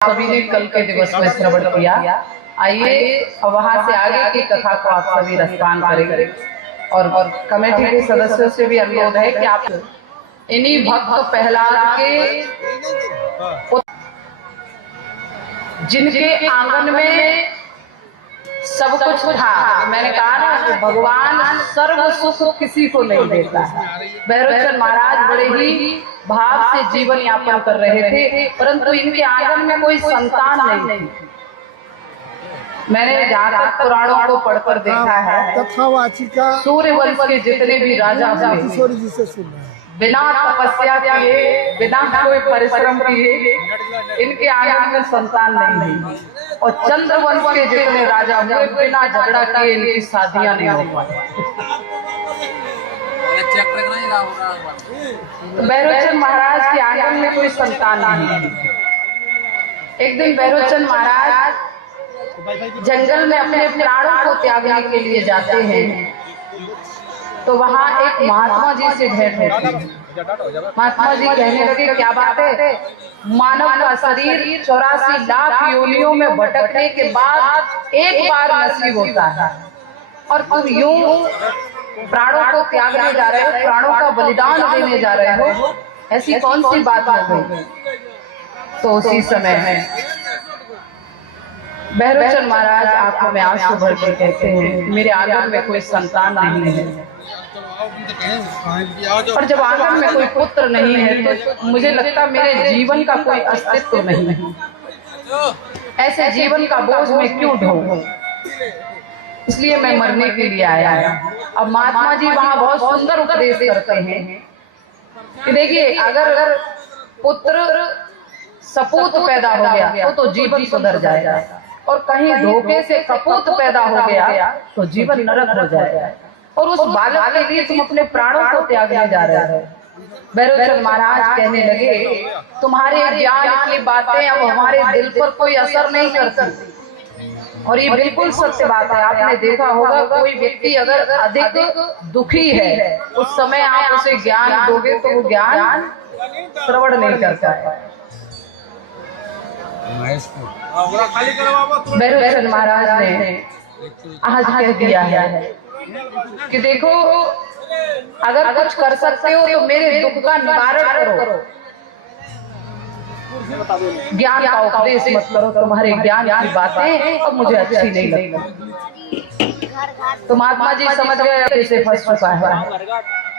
सभी ने कल के दिवस में श्रवण किया। आइए और वहां से आगे की कथा को आप सभी रसपान करेंगे। और कमेटी के सदस्यों से भी अनुरोध है कि आप इन्हीं भक्त प्रहलाद के जिनके आंगन में सब कुछ था। मैंने कहा ना कि भगवान सर्व सुख किसी को नहीं देता है। भैरवचंद महाराज बड़े ही भाव से जीवन यापन कर रहे थे, परंतु इनके आंगन में कोई संतान नहीं थी। मैंने जहाँ तक पुराणों को पढ़कर देखा है, कथावाचिका सूर्य वंश के जितने भी राजा हुए बिना तपस्या किए, बिना कोई परिश्रम किए इनके आंगन में संतान नहीं हुई। और चंद्रवंश के जितने राजा हुए बिना झगड़ा किए इनकी शादियां नहीं हो पाई। भैरवचंद महाराज के आंगन में कोई संतान नहीं थी। एक दिन भैरवचंद महाराज जंगल में अपने प्राणों को त्यागने के लिए जाते हैं, तो वहाँ एक महात्मा जी से भेंट होती है। महात्मा जी कहने लगे, क्या बात है, मानव का शरीर 84 लाख योनियों में भटकने के बाद एक बार नसीब होता है, और तुम यूं प्राणों को त्यागने जा रहे हो, प्राणों का बलिदान देने जा रहे हो, ऐसी कौन सी बात हो गई। तो उसी समय में भैरवचंद महाराज आंखों में आंसू भर के कहते हैं, मेरे आंगन में कोई संतान नहीं है, और जब आंगन में कोई पुत्र नहीं है तो मुझे लगता मेरे जीवन का कोई अस्तित्व नहीं है। ऐसे जीवन का बोझ मैं क्यों ढोऊं, इसलिए मैं मरने के लिए आया हूं। अब महात्मा जी वहां बहुत सुंदर उपदेश करते हैं कि देखिए, अगर पुत्र सपूत पैदा हो गया तो जीवन सुधर जाएगा, और कहीं धोखे से कपूत पैदा हो गया तो जीवन नरक हो जाएगा, और उस बालक के लिए तुम अपने प्राणों को त्यागने जा रहे हो। भैरवचंद महाराज कहने लगे, तुम्हारे ज्ञान की बातें अब हमारे दिल पर कोई असर नहीं करती, और ये बिल्कुल सत्य बात है। आपने देखा होगा, कोई व्यक्ति अगर अधिक दुखी है उस समय आप उसे ज्ञान दोगे तो वो ज्ञान श्रवण नहीं करता है। भैरवचंद महाराज ने आज कह दिया है कि देखो, अगर कुछ कर सकते हो तो मेरे दुख का निवारण करो, ज्ञान का उपदेश मत करो। तुम्हारे ज्ञान की बातें अब मुझे अच्छी नहीं लगती। तो महात्मा जी समझ गए कैसे फंस चुका है।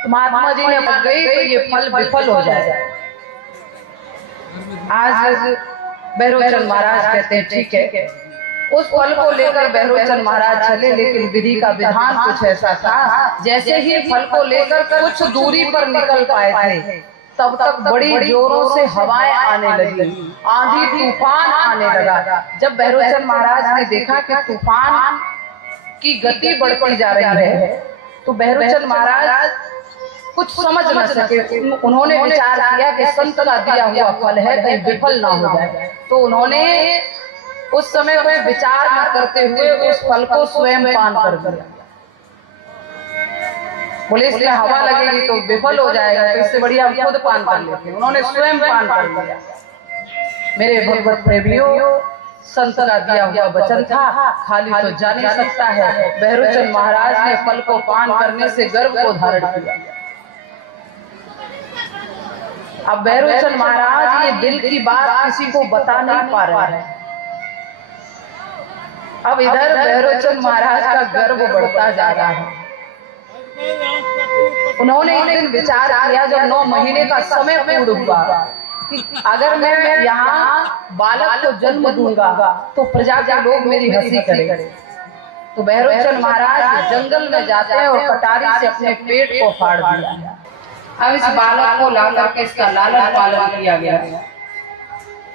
तो महात्मा जी ने मत गई तो ये फल विफल हो जाए। आज भैरवचंद महाराज कहते हैं, ठीक है, उस फल को लेकर भैरवचंद महाराज चले, लेकिन विधि का विधान कुछ ऐसा था, जैसे ही फल को लेकर कुछ दूरी पर निकल पाए थे तब तक बड़ी जोरों से हवाएं आने लगी, आंधी तूफान आने लगा। जब भैरवचंद महाराज ने देखा कि तूफान की गति बढ़ती जा रही है तो भैरवचंद महाराज कुछ समझ न सके। उन्होंने विचार किया कि संत का दिया हुआ फल है, कहीं विफल ना हो जाए। तो उन्होंने उस समय कोई विचार न करते हुए उस फल को स्वयं पान कर दिया। बोले इसमें हवा लगेगी तो विफल हो जाएगा, तो इससे बढ़िया हम खुद पान कर लेते हैं। उन्होंने स्वयं पान कर लिया। मेरे भगवत प्रेमियों, संत का दिया हुआ वचन था, खाली तो जा नहीं सकता है। भैरवचंद महाराज ने फल को पान करने से गर्व को धारण किया। अब भैरवचंद महाराज ये दिल की बात किसी को बता नहीं पा रहे हैं। अब इधर भैरवचंद महाराज का गर्व बढ़ता जा रहा है। उन्होंने एक दिन विचार किया, जब 9 महीने का समय पूर्ण हुआ, कि अगर मैं यहाँ बालक को जन्म दूंगा तो प्रजा के लोग मेरी हंसी करें। तो भैरवचंद महाराज जंगल में जाते हैं और कटारी से अपने पेट को फाड़ दिया। अब इस बालक को लाकर के इसका लालन पालन किया गया।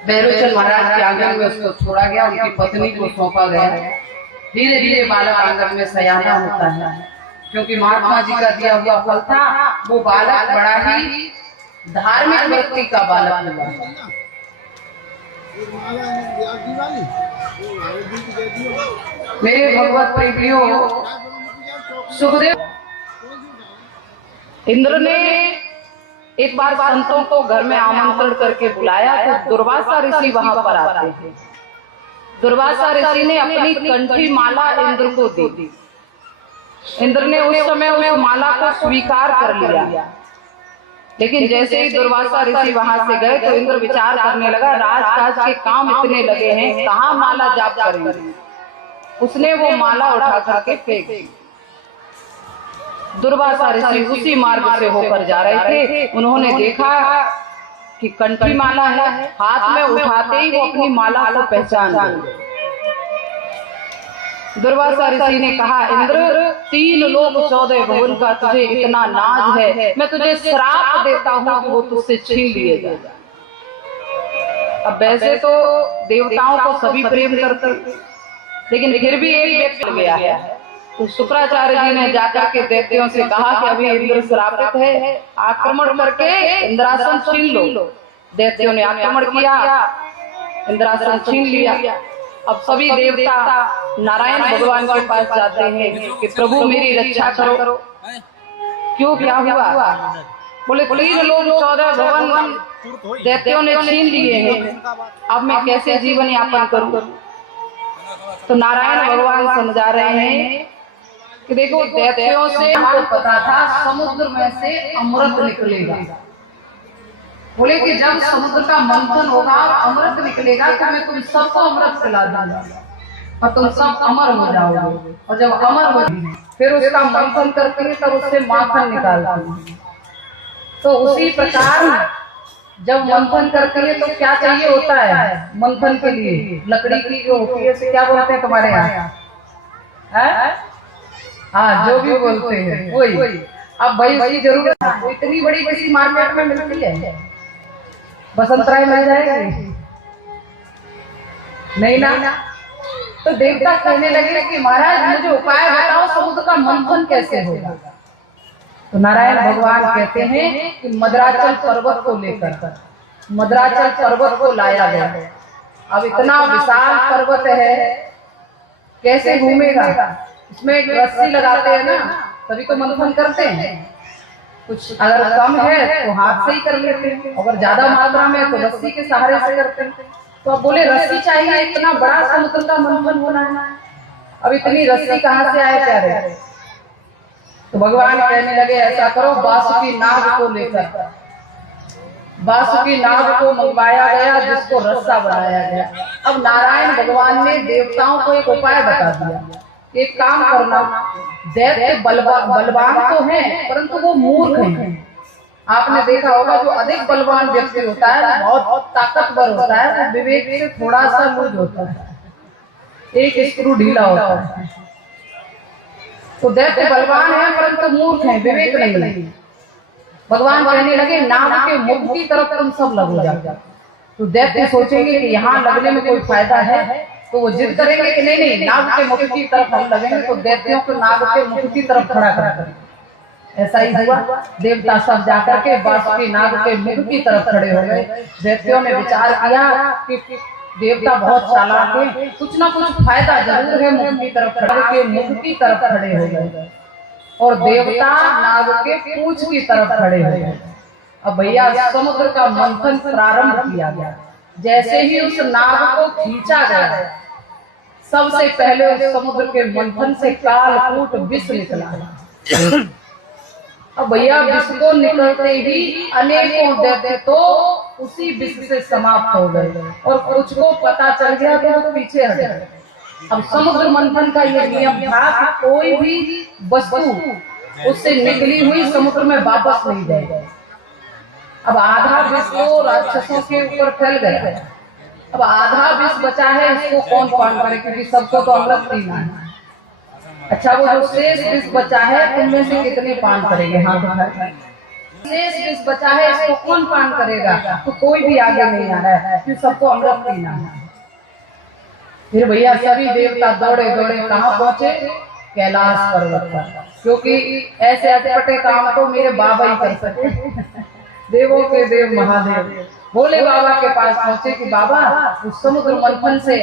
भैरवचंद महाराज के आंगन में उसको छोड़ा गया, उनकी पत्नी को सौंपा गया। धीरे धीरे बालक आंगन में सयाना होता है, क्योंकि महात्मा जी का दिया हुआ फल था। वो बालक बड़ा ही धार्मिक व्यक्ति का बालक हुआ। मेरे भगवत प्रेमियों, सुखदेव इंद्र ने एक बार संतों को घर में आमंत्रण करके बुलाया तो दुर्वासा ऋषि वहां पर आते हैं। दुर्वासा ऋषि ने अपनी कंठी माला इंद्र को दी। इंद्र ने उस समय उस माला को स्वीकार कर लिया, लेकिन जैसे ही दुर्वासा ऋषि वहां से गए तो इंद्र विचार करने लगा, राजकाज के काम इतने लगे हैं, कहाँ माला जाप करेंगे। उसने वो माला उठा करके फेंक दी। दुर्वासा ऋषि उसी मार्ग से होकर जा रहे थे। उन्होंने देखा कि कंठी माला है, हाथ में उठाते ही वो अपनी माला को पहचान गए। दुर्वासा ऋषि ने कहा, इंद्र 3 लोक 14 भुवन का तुझे इतना नाज है, मैं तुझे श्राप देता हूँ कि वो तुझसे छीन लिए जाए। अब वैसे तो देवताओं को सभी प्रेम करते, लेकिन फिर भी एक व्यक्ति गया है। तो शुक्राचार्य जी ने जाकर के दैत्यों से कहा कि अभी इंद्र श्रापित है, आक्रमण करके इंद्रासन छीन लो। दैत्यों ने आक्रमण किया, इंद्रासन छीन लिया। अब सभी देवता नारायण भगवान के पास जाते हैं कि प्रभु मेरी रक्षा करो। क्यों, क्या हुआ? बोले 3 लोक 14 भवन दैत्यों ने छीन लिए हैं, अब मैं कैसे जीवन यापन करूं? तो नारायण भगवान समझा रहे हैं कि देखो, दैत्यों से हमको पता था समुद्र में से अमृत निकलेगा। बोले कि जब समुद्र का मंथन होगा और अमृत निकलेगा तो मैं तुम सबको अमृत पिला दूंगा और तुम सब अमर हो जाओगे। और जब अमर हो फिर उसका मंथन करते हैं तब उससे माखन निकालते हैं। तो उसी प्रकार जब मंथन करते हैं तो क्या चाहिए होता है मंथन के लिए? लकड़ी की जो होती है, क्या बोलते हैं तुम्हारे यहाँ? हाँ, जो भी बोलते हैं वही। अब भाई उसकी जरूरत है, इतनी बड़ी किसी मार्केट में मिलती है? बसंतराय मिल जाएगी? नहीं ना। तो देवता कहने लगे कि महाराज मुझे उपाय बताओ, समुद्र का मंथन कैसे होगा? तो नारायण भगवान कहते हैं कि मद्राचल पर्वत को लेकर मद्राचल पर्वत को लाया गया। अब इतना विशाल पर्वत है, कैसे घूमेगा? इसमें एक रस्सी लगाते हैं ना, तभी तो मंथन करते हैं। कुछ अगर कम है तो हाथ से ही कर लेते हैं, अगर ज्यादा मात्रा में तो रस्सी के सहारे से करते हैं। तो अब बोले रस्सी चाहिए, इतना बड़ा समुद्र का मंथन होना है, अब इतनी रस्सी कहाँ से आए प्यारे? तो भगवान कहने लगे ऐसा करो, बासुकी नाग को लेकर बासुकी नाग को मंगवाया गया, जिसको रस्सा बनाया गया। अब नारायण भगवान ने देवताओं को एक उपाय बता दिया, एक काम करना, दैत्य बलवान तो है परंतु वो मूर्ख हैं। आपने देखा होगा जो अधिक बलवान व्यक्ति होता है, बहुत ताकतवर होता है, तो विवेक से थोड़ा सा लूज होता है, एक स्क्रू ढीला होता है। तो दैत्य बलवान है परंतु मूर्ख है, विवेक नहीं। भगवान कहने लगे नाग के मुख की तरफ तुम सब लगो जाओ। तो दैत्य सोचेंगे कि यहाँ लगने में कोई फायदा है, तो वो जिद करेंगे कि नहीं नाग के मुख की तरफ हम लगेंगे। तो दैत्यों को नाग के मुख की तरफ खड़ा कर। ऐसा ही हुआ, देवता सब जाकर के बासुकी नाग के मुख की तरफ खड़े हो गए। दैत्यों ने विचार किया कि देवता बहुत चालाक है, कुछ ना कुछ फायदा जरूर है, मुख की तरफ खड़े हो गए और देवता नाग के पूंछ की तरफ खड़े हो गए। अब भैया समुद्र का मंथन प्रारंभ किया गया। जैसे ही उस नाग को खींचा गया, सबसे पहले उस समुद्र के मंथन से कालकूट विष निकला। अब भैया विष को निकलते ही अनेकों दैत्य तो उसी विष से समाप्त हो गए और कुछ को पता चल गया तो वो पीछे हट गए। अब समुद्र मंथन का ये नियम था कि कोई भी वस्तु उससे निकली हुई समुद्र में वापस नहीं जाएगी। अब आधा विष तो राक्षसों के ऊपर फैल गया, अब आधा विष बचा है, इसको कौन पान करे, क्योंकि सबको तो अमृत पीना है। अच्छा, वो जो शेष विष बचा है उनमें से कितने पान करेंगे? हाथ उठाए। शेष विष बचा है, इसको कौन पान करेगा? तो कोई भी आगे नहीं आ रहा है, क्योंकि सबको अमृत पीना है। फिर भैया सभी देवता दौड़े दौड़े कहाँ पहुंचे? कैलाश पर्वत पर, क्योंकि ऐसे अटपटे काम तो मेरे बाबा ही कर सके। देवों के देव महादेव भोले बाबा के पास पहुंचे कि बाबा उस समुद्र मंथन से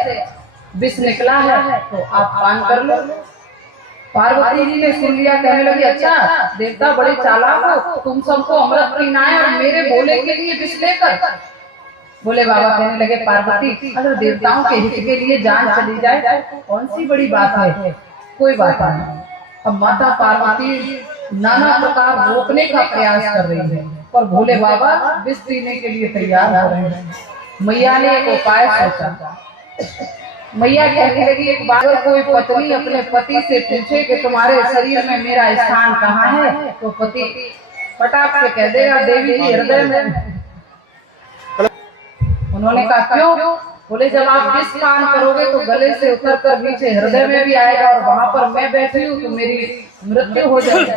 विष निकला है तो आप पान कर लो। पार्वती जी ने सुन लिया, कहने लगी अच्छा देवता बड़े चालाक हो, तुम सबको अमृत पीना है और मेरे भोले के लिए विष लेकर। भोले बाबा कहने लगे पार्वती अगर देवताओं के हित के लिए जान चली जाए तो कौन सी बड़ी बात है, कोई बात नहीं। अब माता पार्वती नाना प्रकार रोकने का प्रयास कर रही है, पर भोले बाबा विष पीने के लिए तैयार हो रहे हैं। मैया ने एक उपाय सोचा। मैया कहने लगी एक बार अगर कोई पत्नी अपने पति से पूछे कि तुम्हारे शरीर में मेरा स्थान कहाँ है, तो पति पटाख से कह देगा देवी के हृदय में। उन्होंने कहा क्यों? बोले जब आप विष पान करोगे तो गले से उतर कर नीचे हृदय में भी आएगा और वहां पर मैं बैठी हूँ तो मेरी मृत्यु हो जाएगी।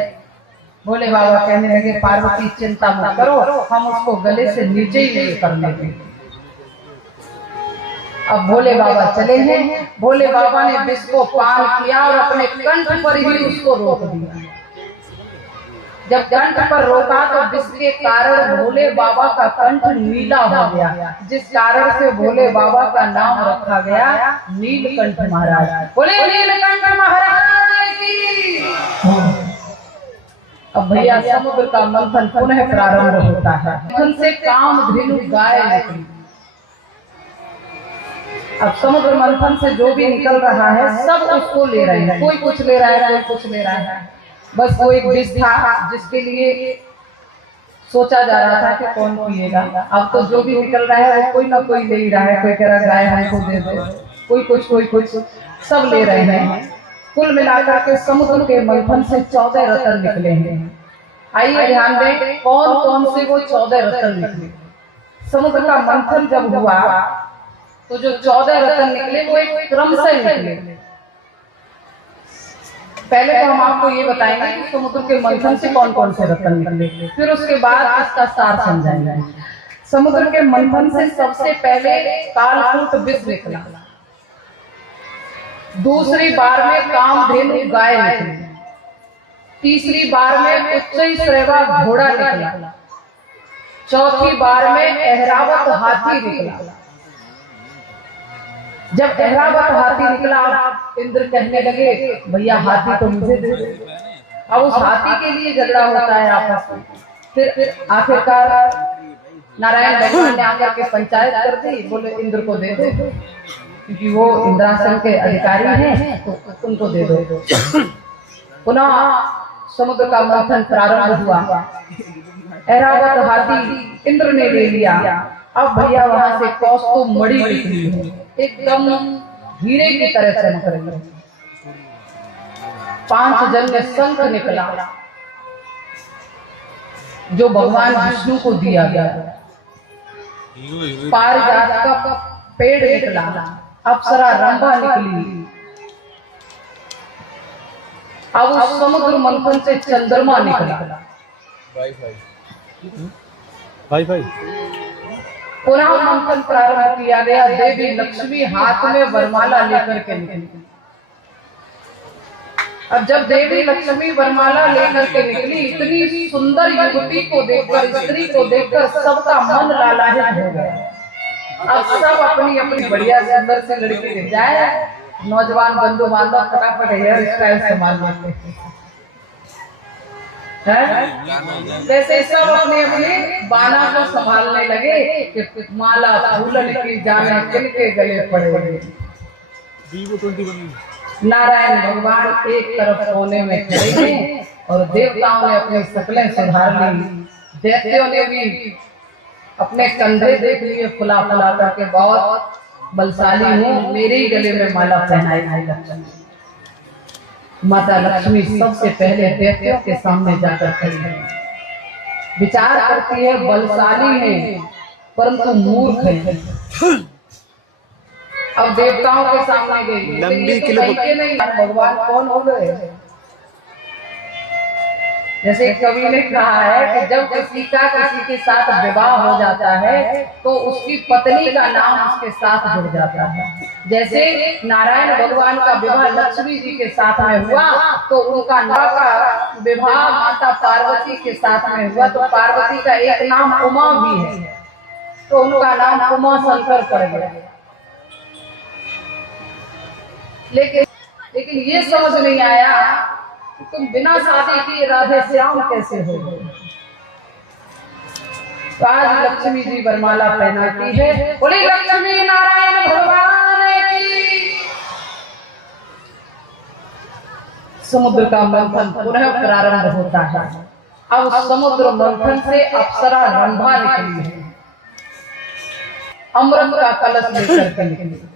भोले बाबा कहने लगे पार्वती चिंता मत करो, हम उसको गले से नीचे ही नहीं कर लेंगे। अब भोले बाबा चले हैं। भोले बाबा ने विष को पान किया और अपने कंठ पर ही उसको रोक दिया। जब कंठ पर रोका तो विष के कारण भोले बाबा का कंठ नीला हो गया, जिस कारण से भोले बाबा का नाम रखा गया नीलकंठ महाराज। बोले नीलकंठ महाराज की। अब भैया समुद्र का मंथन पुनः प्रारंभ होता है। मंथन से कामधेनु गाय निकली। अब समुद्र मंथन से जो भी निकल रहा है सब उसको ले रहे हैं, कोई कुछ ले रहा है, कोई कुछ ले रहा है। बस वो एक विष था जिसके लिए सोचा जा रहा था कि कौन पिएगा। अब तो जो भी निकल रहा है वो कोई ना कोई ले ही रहा है, कोई कह रहा है गाय हमको दे दो, कोई कुछ सब ले रहे हैं। कुल मिलाकर के समुद्र के मंथन से 14 रत्न निकले हैं। आइए ध्यान दें कौन कौन से वो 14 रत्न निकले। समुद्र का मंथन जब हुआ तो जो 14 रत्न निकले वो एक क्रम से निकले। पहले तो हम आपको ये बताएंगे कि समुद्र के मंथन से कौन कौन से रत्न निकले, फिर उसके बाद इसका सार समझाएंगे। समुद्र के मंथन से सबसे पहले कालकूट विष निकला, दूसरी बार में कामधेनु गाय निकली, तीसरी बार में उच्चैश्रवा घोड़ा निकला, चौथी बार में ऐरावत हाथी निकला। जब ऐरावत हाथी निकला इंद्र कहने लगे भैया हाथी तो मुझे दे दो। अब उस हाथी के लिए झगड़ा होता है आपस में। फिर आखिरकार नारायण भगवान ने आकर के पंचायत कर दी, बोले इंद्र को दे दो क्योंकि वो इंद्रासन के अधिकारी हैं तो उनको दे दो। पुनः समुद्र का मंथन प्रारंभ हुआ। ऐरावत हाथी इंद्र ने ले लिया। अब भैया वहां से कौस्तुभ मणि निकली है, एकदम हीरे की तरह चमक रही है। 5 जन्य शंख निकला जो भगवान विष्णु को दिया गया। पारिजात का पेड़ निकला, अप्सरा रंभा निकली। अब उस समुद्र मंथन से चंद्रमा निकला। पुनः मंथन प्रारंभ किया गया। देवी लक्ष्मी हाथ में वरमाला लेकर के निकली। अब जब देवी लक्ष्मी वरमाला लेकर के निकली, इतनी सुंदर युवती को देखकर, स्त्री को देखकर सबका मन लालायित हो गया। अब सब अपनी अपनी बढ़िया सुंदर से लड़की दिख जाए, नौजवान बंधु बांधव फटाफट हेयर स्टाइल संभाल लेते हैं। वैसे सब अपने अपने बाना को संभालने लगे कि माला फूलन की जाने किनके गले पड़े। नारायण भगवान एक तरफ कोने में खड़े हैं और देवताओं ने अपनी शक्लें सुधार ली। दैत्यों ने भी अपने कंधे देख लिए फुला फुला करके, बहुत बलशाली हूँ, मेरे ही गले में माला पहनाई लक्ष्मी। माता लक्ष्मी सबसे पहले दैत्यों के सामने जाकर खड़ी है। विचार करती है बलशाली है परंतु मूर्ख है। अब देवताओं के सामने गई, लंबी तो नहीं भगवान कौन हो गए। जैसे कवि ने कहा है कि जब किसी के साथ विवाह हो जाता है तो उसकी पत्नी का नाम उसके साथ जुड़ जाता है। जैसे नारायण भगवान का विवाह लक्ष्मी जी के साथ में हुआ तो उनका नाम का विवाह माता पार्वती के साथ में हुआ, तो पार्वती का एक नाम उमा भी है तो उनका नाम उमा शंकर पड़ गया। लेकिन लेकिन ये समझ नहीं आया कि तुम बिना शादी किए राधे श्याम कैसे हो। तो आज लक्ष्मी जी वरमाला पहनाती है, बोली लक्ष्मी नारायण भगवान की। समुद्र का मंथन पुनः प्रारंभ होता है। अब समुद्र मंथन से अप्सरा रंभा निकली है, अमृत का कलश लेकर के निकली।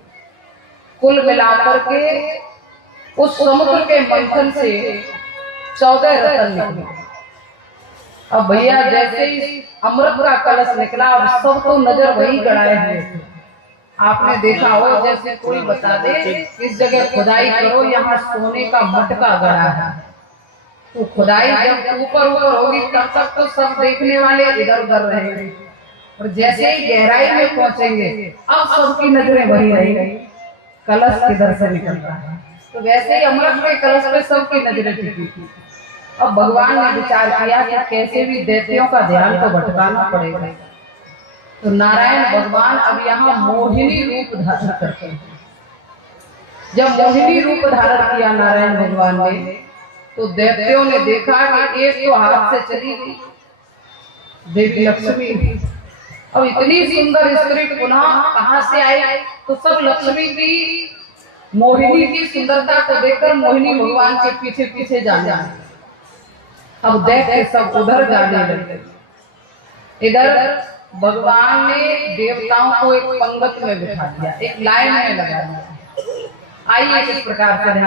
कुल मिलाकर के उस समुद्र के मंथन से 14 रत्न निकले। अब भैया जैसे ही अमृत का कलश निकला, अब सब तो नजर वही गड़ाए हुए थे। आपने देखा हो जैसे कोई बता दे इस जगह खुदाई करो, यहाँ सोने का मटका गड़ा है, तो खुदाई जब ऊपर ऊपर होगी तब तक तो सब देखने वाले इधर उधर रहेंगे, और जैसे ही गहराई में पहुंचेंगे अब सबकी नजरें वही रहेंगी, कलश किधर से निकलता है। तो वैसे ही अमृत के कलश पे सबकी नजरें टिकी थी। अब भगवान ने विचार किया कि कैसे भी दैत्यों का ध्यान तो भटकाना पड़ेगा। तो नारायण भगवान अब यहाँ मोहिनी रूप धारण करते हैं। जब मोहिनी रूप धारण किया नारायण भगवान ने, तो दैत्यों ने देखा कि एक तो हाथ से चली गई देवी लक्ष्मी, अब इतनी सुंदर स्त्री पुनः कहाँ से आई। तो सब लक्ष्मी की मोहिनी की सुंदरता को देखकर मोहिनी भगवान के पीछे पीछे जाने लगे। अब दैत्य सब उधर जाने लगे। इधर भगवान ने देवताओं को एक पंगत में बिठा दिया, एक लाइन में लगा दिया। आइए किस प्रकार से